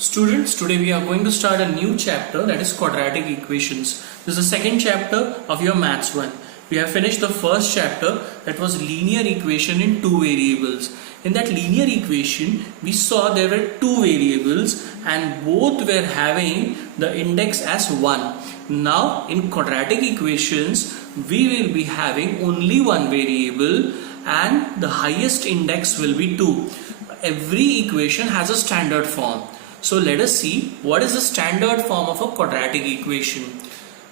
Students, today we are going to start a new chapter, that is quadratic equations. This is the second chapter of your maths 1. We have finished the first chapter, that was linear equation in two variables. In that linear equation, we saw there were two variables and both were having the index as 1. Now in quadratic equations, we will be having only one variable and the highest index will be 2. Every equation has a standard form. So let us see what is the standard form of a quadratic equation.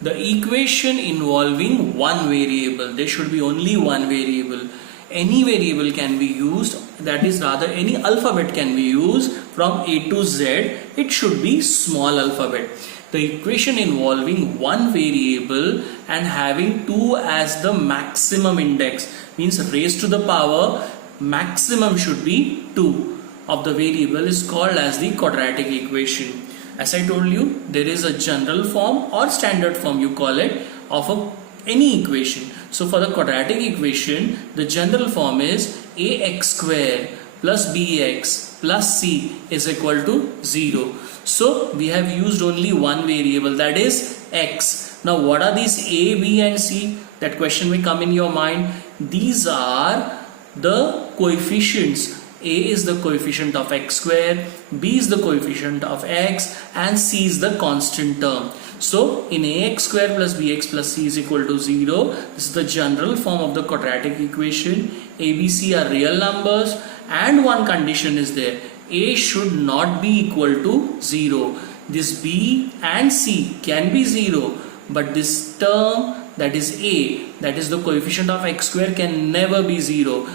The equation involving one variable, there should be only one variable. Any variable can be used, that is rather any alphabet can be used from A to Z. It should be small alphabet. The equation involving one variable and having 2 as the maximum index, means raised to the power maximum should be 2 of the variable, is called as the quadratic equation. As I told you, there is a general form or standard form, you call it, of any equation. So for the quadratic equation, the general form is ax square plus bx plus c is equal to 0. So we have used only one variable, that is x. Now what are these a, b and c? That question may come in your mind. These are the coefficients. A is the coefficient of x square, b is the coefficient of x, and c is the constant term. So in ax square plus bx plus c is equal to 0, this is the general form of the quadratic equation. A, b, c are real numbers and one condition is there. A should not be equal to 0. This b and c can be 0, but this term, that is a, that is the coefficient of x square, can never be 0.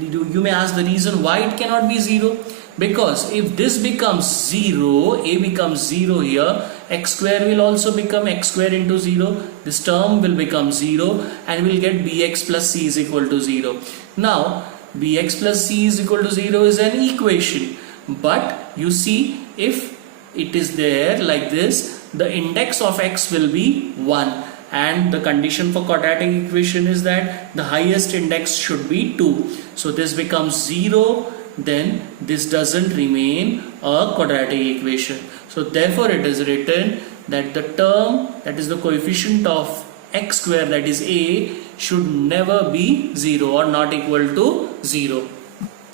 You may ask the reason why it cannot be 0. Because if this becomes 0, a becomes 0 here, x square will also become x square into 0. This term will become 0 and we will get bx plus c is equal to 0. Now bx plus c is equal to 0 is an equation. But you see, if it is there like this, the index of x will be 1. And the condition for quadratic equation is that the highest index should be 2. So this becomes 0, then this doesn't remain a quadratic equation. So therefore it is written that the term, that is the coefficient of x square, that is a, should never be 0 or not equal to 0.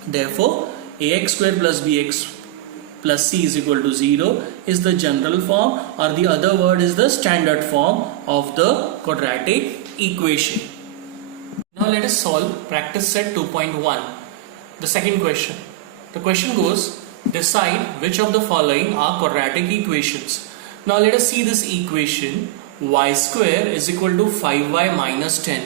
Therefore ax square plus bx plus c is equal to 0 is the general form, or the other word is the standard form of the quadratic equation. Now let us solve practice set 2.1. The second question. The question goes, decide which of the following are quadratic equations. Now let us see this equation. Y square is equal to 5y minus 10.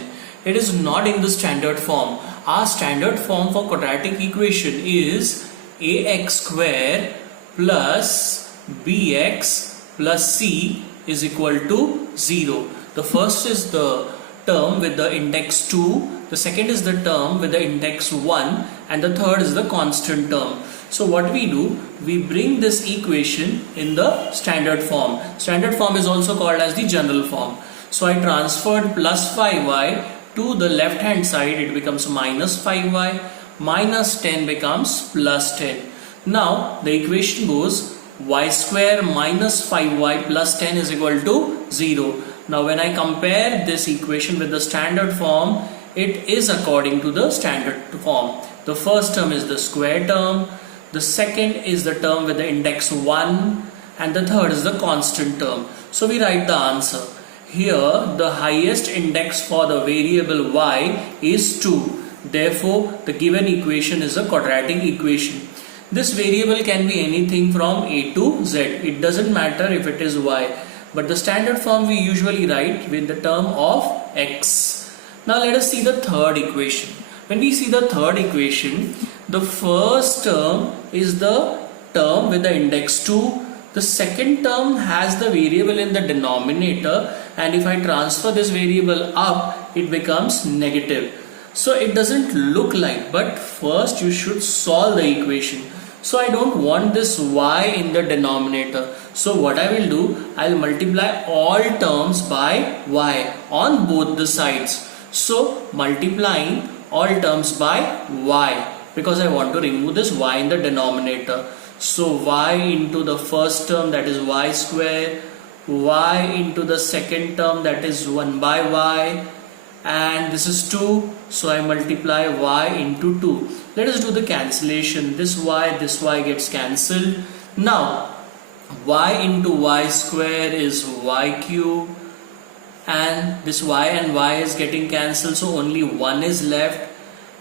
It is not in the standard form. Our standard form for quadratic equation is ax square plus bx plus c is equal to 0. The first is the term with the index 2, the second is the term with the index 1, and the third is the constant term. So what we do, we bring this equation in the standard form. Standard form is also called as the general form. So I transferred plus 5y to the left hand side, it becomes minus 5y, minus 10 becomes plus 10. Now the equation goes y square minus 5y plus 10 is equal to 0. Now when I compare this equation with the standard form, it is according to the standard form. The first term is the square term, the second is the term with the index 1, and the third is the constant term. So we write the answer. Here the highest index for the variable y is 2. Therefore the given equation is a quadratic equation. This variable can be anything from a to z. It doesn't matter if it is y. But the standard form we usually write with the term of x. Now let us see the third equation. When we see the third equation, the first term is the term with the index 2. The second term has the variable in the denominator, and if I transfer this variable up, it becomes negative. So it doesn't look like, but first you should solve the equation. So I don't want this y in the denominator. So what I will do, I will multiply all terms by y on both the sides. So multiplying all terms by y, because I want to remove this y in the denominator. So y into the first term, that is y square, y into the second term, that is 1 by y, and this is 2, so I multiply y into 2. Let us do the cancellation. This y gets cancelled. Now y into y square is y cube, and this y and y is getting cancelled, so only 1 is left,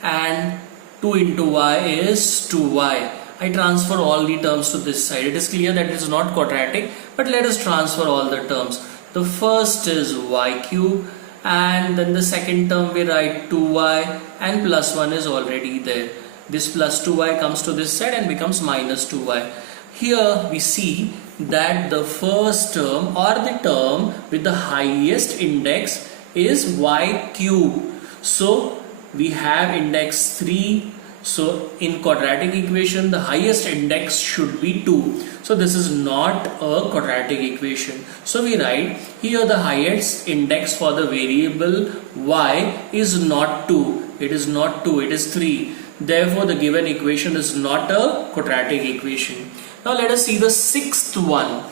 and 2 into y is 2y. I transfer all the terms to this side. It is clear that it is not quadratic, but let us transfer all the terms. The first is y cube, and then the second term we write 2y, and plus 1 is already there. This plus 2y comes to this side and becomes minus 2y. Here we see that the first term, or the term with the highest index, is y cube. So we have index 3. So in quadratic equation the highest index should be 2. So this is not a quadratic equation. So we write here the highest index for the variable y is not 2. It is not 2, it is 3. Therefore the given equation is not a quadratic equation. Now let us see the sixth one.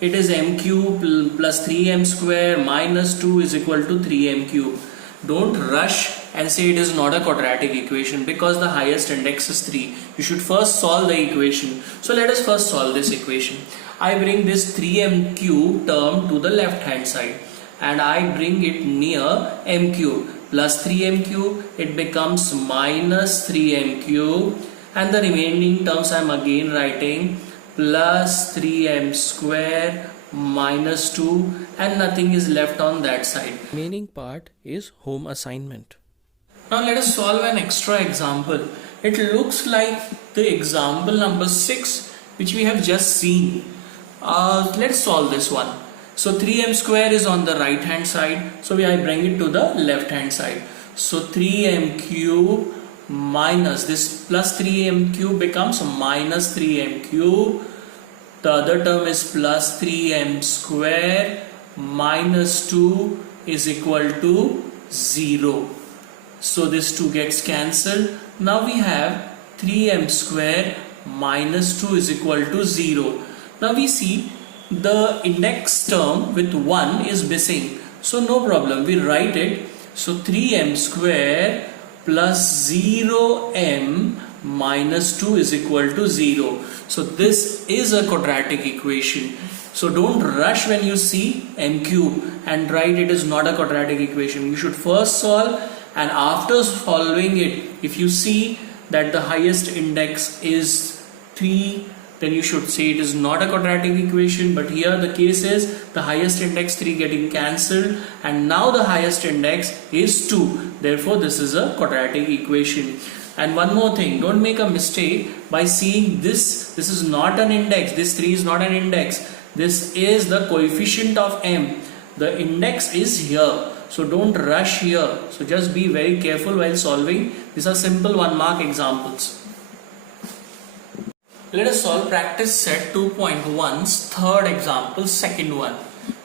It is m cube plus 3m square minus 2 is equal to 3m cube. Don't rush and say it is not a quadratic equation, because the highest index is 3. You should first solve the equation. So let us first solve this equation. I bring this 3m cube term to the left hand side, and I bring it near m cube. Plus 3m cube, it becomes minus 3m cube, and the remaining terms I am again writing plus 3m square minus 2, and nothing is left on that side. Remaining part is home assignment. Now let us solve an extra example. It looks like the example number 6 which we have just seen. Let's solve this one. So 3m square is on the right hand side, so I bring it to the left hand side. So 3m cube minus this plus 3m cube becomes minus 3m cube. The other term is plus 3m square minus 2 is equal to 0. So this 2 gets cancelled. Now we have 3m square minus 2 is equal to 0. Now we see the index term with 1 is missing. So no problem, we write it. So 3m square plus 0m minus 2 is equal to 0. So this is a quadratic equation. So don't rush when you see m cube and write it is not a quadratic equation. You should first solve, and after solving it, if you see that the highest index is 3, then you should say it is not a quadratic equation. But here the case is the highest index 3 getting cancelled, and now the highest index is 2. Therefore this is a quadratic equation. And one more thing, don't make a mistake by seeing this is not an index, this 3 is not an index, this is the coefficient of m. The index is here, so don't rush here. So just be very careful while solving. These are simple 1 mark examples. Let us solve practice set 2.1's third example, second one.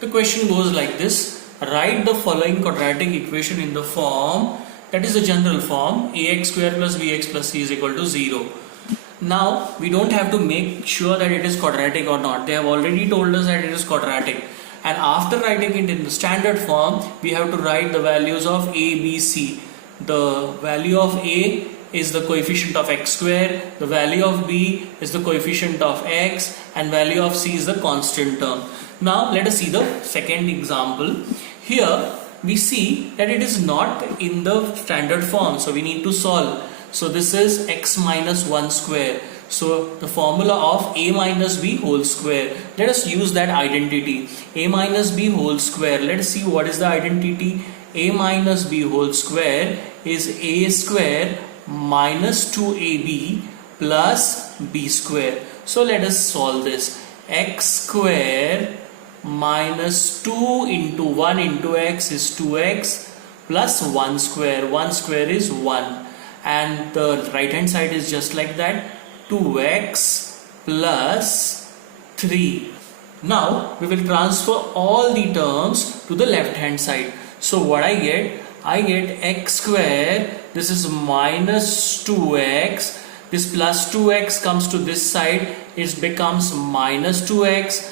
The question goes like this: write the following quadratic equation in the form, that is the general form, ax square plus bx plus c is equal to 0. Now we don't have to make sure that it is quadratic or not. They have already told us that it is quadratic, and after writing it in the standard form, we have to write the values of a, b, c. The value of a is the coefficient of x square, the value of b is the coefficient of x, and value of c is the constant term. Now let us see the second example. Here we see that it is not in the standard form, so we need to solve. So this is x minus 1 square. So the formula of a minus b whole square. Let us use that identity. A minus b whole square. Let us see what is the identity. A minus b whole square is a square minus 2ab plus b square. So let us solve this. X square minus 2 into 1 into x is 2x plus 1 square. 1 square is 1, and the right hand side is just like that, 2x plus 3. Now we will transfer all the terms to the left hand side. So what I get x square, this is minus 2x, This plus 2x comes to this side, it becomes minus 2x,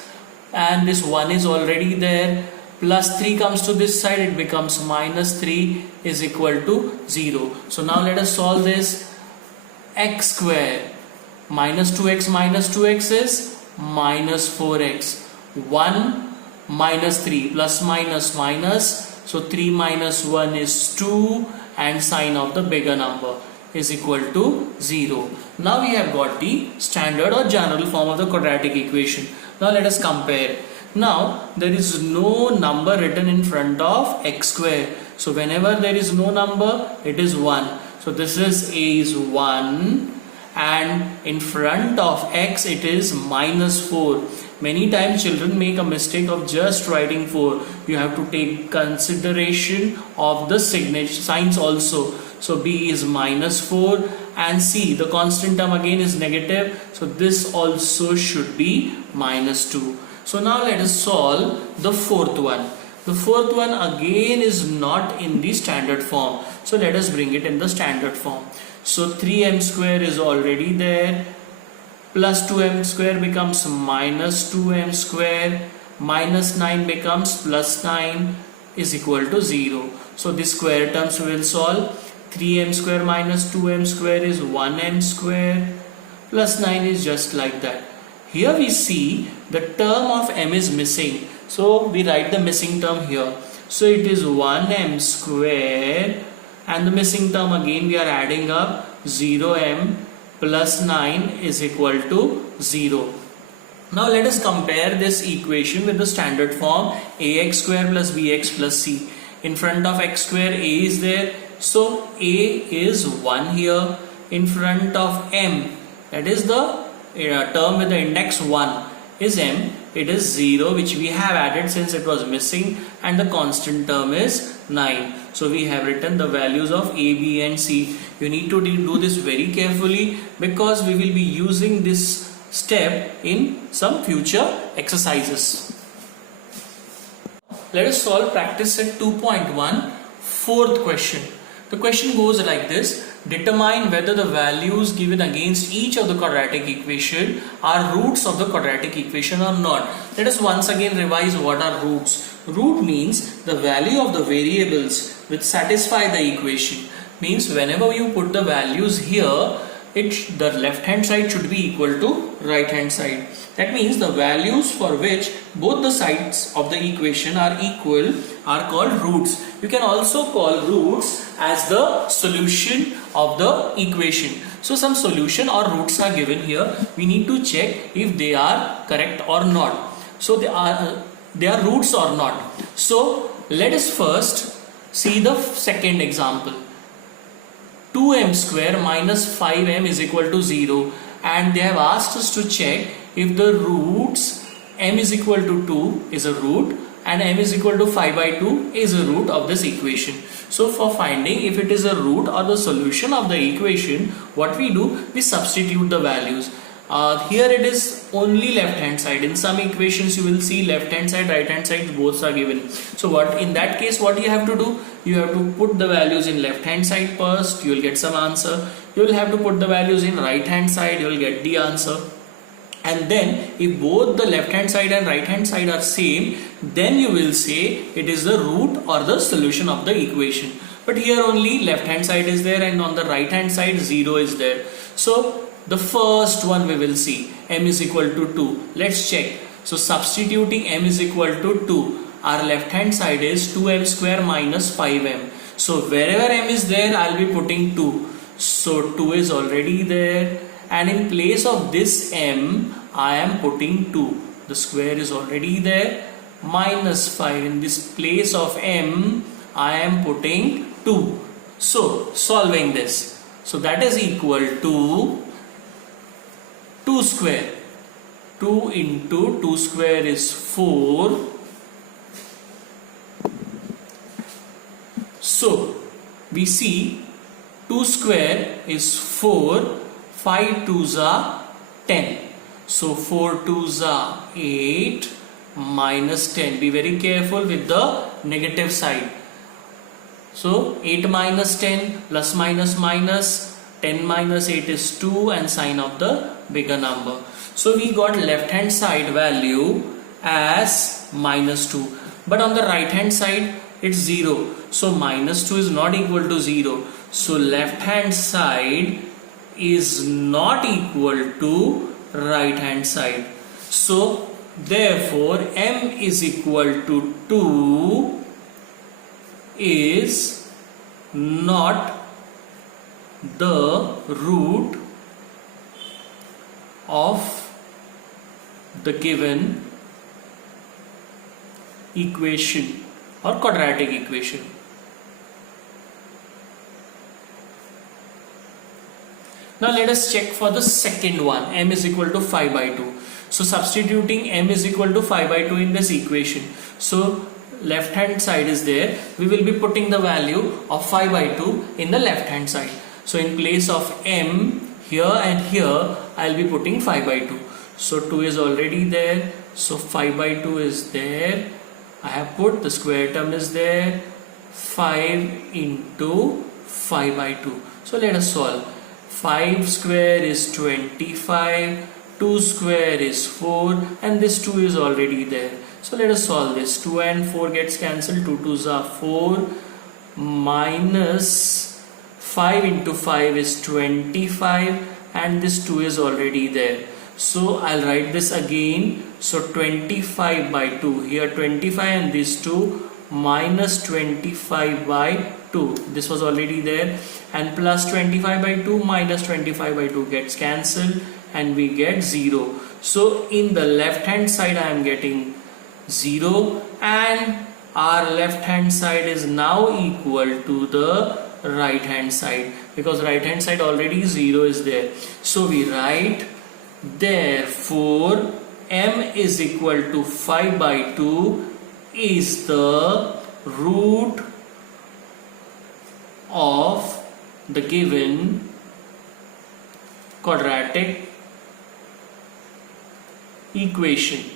and this 1 is already there. Plus 3 comes to this side, it becomes minus 3 is equal to 0. So now let us solve this. X square minus 2x is minus 4x. 1 minus 3 plus minus minus, so 3 minus 1 is 2, and sign of the bigger number is equal to 0. Now we have got the standard or general form of the quadratic equation. Now let us compare. Now there is no number written in front of x square. So whenever there is no number, it is 1. So this is a is 1, and in front of x it is minus 4. Many times children make a mistake of just writing 4. You have to take consideration of the signs also. So b is minus 4, and c, the constant term again is negative, so this also should be minus 2. So now let us solve the fourth one. The fourth one again is not in the standard form, so let us bring it in the standard form. So 3m square is already there, plus 2m square becomes minus 2m square, minus 9 becomes plus 9 is equal to 0. So the square terms we will solve. 3m square minus 2m square is 1m square, plus 9 is just like that. Here we see the term of m is missing, so we write the missing term here. So it is 1m square, and the missing term again we are adding up, 0m plus 9 is equal to 0. Now let us compare this equation with the standard form, ax square plus bx plus c. In front of x square a is there, so a is 1 here. In front of m, that is the term with the index 1 is m, it is 0 which we have added since it was missing, and the constant term is 9. So we have written the values of a, b and c. You need to do this very carefully because we will be using this step in some future exercises. Let us solve practice set 2.1, fourth question. The question goes like this. Determine whether the values given against each of the quadratic equation are roots of the quadratic equation or not. Let us once again revise what are roots. Root means the value of the variables which satisfy the equation. Means whenever you put the values here, the left hand side should be equal to right hand side. That means the values for which both the sides of the equation are equal are called roots. You can also call roots as the solution of the equation. So some solution or roots are given here. We need to check if they are correct or not. So they are roots or not. So let us first see the second example. 2m square minus 5m is equal to 0, and they have asked us to check if the roots m is equal to 2 is a root and m is equal to 5 by 2 is a root of this equation. So for finding if it is a root or the solution of the equation, what we do, we substitute the values. Here it is only left hand side. In some equations you will see left hand side, right hand side both are given. So what in that case what you have to do, you have to put the values in left hand side first, you will get some answer. You will have to put the values in right hand side, you will get the answer. And then if both the left hand side and right hand side are same, then you will say it is the root or the solution of the equation. But here only left hand side is there and on the right hand side 0 is there. So the first one we will see, m is equal to 2. Let's check. So substituting m is equal to 2, our left hand side is 2m square minus 5m. So wherever m is there, I will be putting 2. So 2 is already there, and in place of this m, I am putting 2. The square is already there. Minus 5. In this place of m, I am putting 2. So solving this. So that is equal to 2 square. 2 into 2 square is 4. So we see 2 square is 4. 5 twos are 10. So 4 twos are 8 minus 10. Be very careful with the negative side. So 8 minus 10 plus minus minus 10 minus 8 is 2 and sign of the bigger number. So we got left hand side value as minus 2. But on the right hand side it's 0. So minus 2 is not equal to 0. So left hand side is not equal to right hand side. So therefore m is equal to 2 is not the root of the given equation or quadratic equation. Now let us check for the second one, m is equal to 5 by 2. So substituting m is equal to 5 by 2 in this equation. So left hand side is there. We will be putting the value of 5 by 2 in the left hand side. So in place of m here and here, I will be putting 5 by 2. So 2 is already there. So 5 by 2 is there. I have put the square term is there. 5 into 5 by 2. So let us solve. 5 square is 25. 2 square is 4 and this 2 is already there. So let us solve this. 2 and 4 gets cancelled. 2 2s are 4 minus 5 into 5 is 25 and this 2 is already there. So I'll write this again. So 25 by 2. Here 25 and this 2 minus 25 by 2. This was already there. And plus 25 by 2 minus 25 by 2 gets cancelled and we get 0. So in the left hand side I am getting 0 and our left hand side is now equal to the right hand side because right hand side already 0 is there. So we write therefore m is equal to 5 by 2 is the root of the given quadratic equation.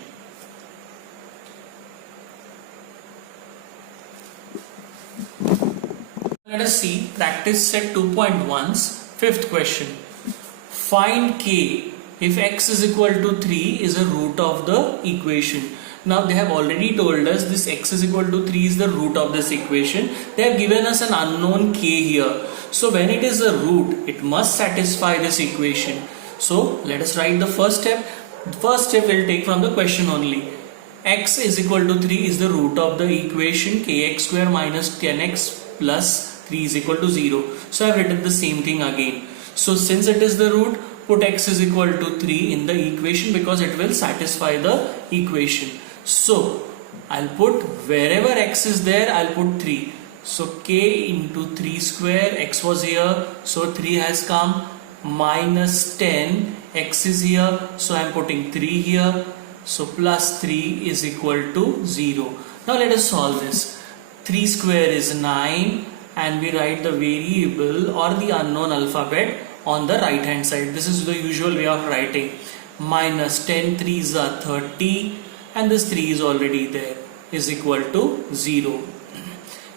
Let us see practice set 2.1's fifth question. Find k if x is equal to 3 is a root of the equation. Now they have already told us this x is equal to 3 is the root of this equation. They have given us an unknown k here. So when it is a root, it must satisfy this equation. So let us write the first step. The first step we'll take from the question only. X is equal to 3 is the root of the equation kx square minus 10x plus 3 is equal to 0. So I have written the same thing again. So since it is the root, put x is equal to 3 in the equation because it will satisfy the equation. So I'll put wherever x is there, I'll put 3. So k into 3 square, x was here, so 3 has come, minus 10, x is here, so I'm putting 3 here, so plus 3 is equal to 0. Now let us solve this. 3 square is 9 and we write the variable or the unknown alphabet on the right hand side. This is the usual way of writing. Minus 10 3s are 30 and this 3 is already there is equal to 0.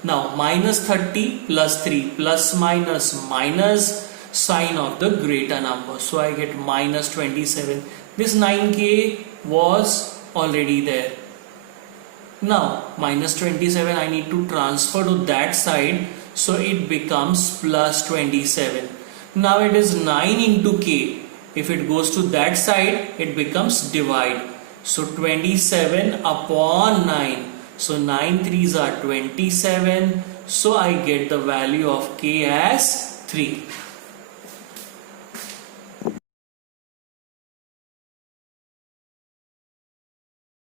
Now minus 30 plus 3 plus minus minus sign of the greater number. So I get minus 27. This 9k was already there. Now minus 27 I need to transfer to that side. So it becomes plus 27. Now it is 9 into k. If it goes to that side, it becomes divide. So 27 upon 9. So 9 3s are 27. So I get the value of k as 3.